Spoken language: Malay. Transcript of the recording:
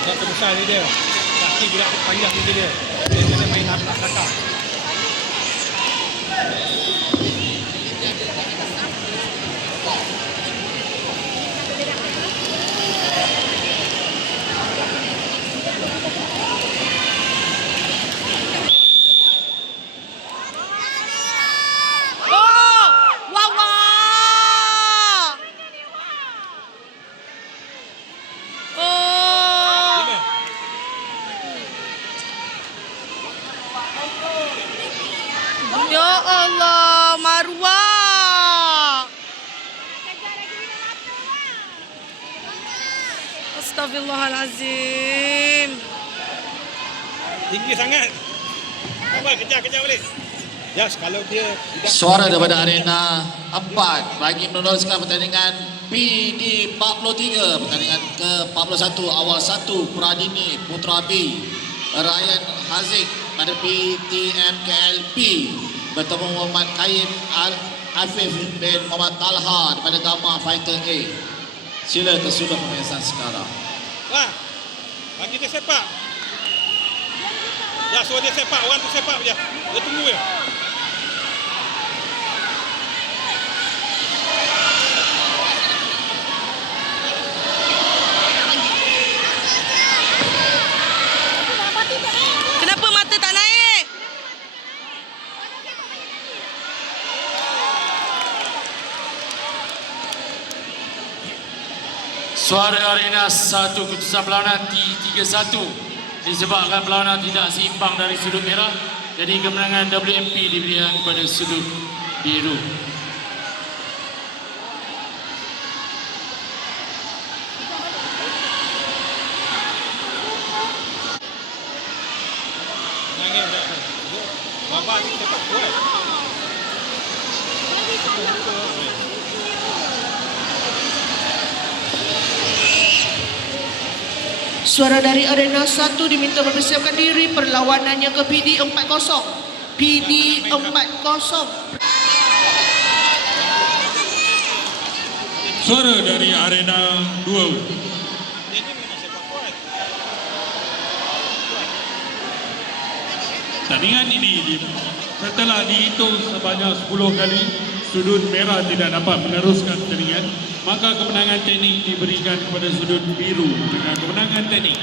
Satu besar dia. Kaki juga panjang dia. Dia kena main atas kakak. Ya Allah, Marwah. Astaghfirullahalazim. Tinggi sangat. Abang kejar balik. Yes, kalau dia tidak... Suara daripada arena 4 bagi meneruskan pertandingan PD 43, pertandingan ke-41 awal 1 Pradini Putra B Ryan Haziq pada PTM KLP bertemu Muhammad Kaim Afif bin Muhammad Talha daripada Dama Fighter A. Sila ke sudut pemeriksaan sekarang. Wah, bagi dia sepak. Ya, suruh dia sepak. Orang tu sepak je. Dia tunggu je. Kenapa mata tak naik? Suara arena 1 keputusan perlawanan T31 disebabkan perlawanan tidak seimbang dari sudut merah, jadi kemenangan WMP diberikan kepada sudut biru. Nangis tak? Babak ni sepak kuat. Suara dari arena 1 diminta mempersiapkan diri perlawanannya ke PD 40. PD 40. Suara dari arena 2. Dia ni memang sepak kuat. Pertandingan ini setelah dihitung sebanyak 10 kali, sudut merah tidak dapat meneruskan pertandingan, maka kemenangan teknik diberikan kepada sudut biru dengan kemenangan teknik.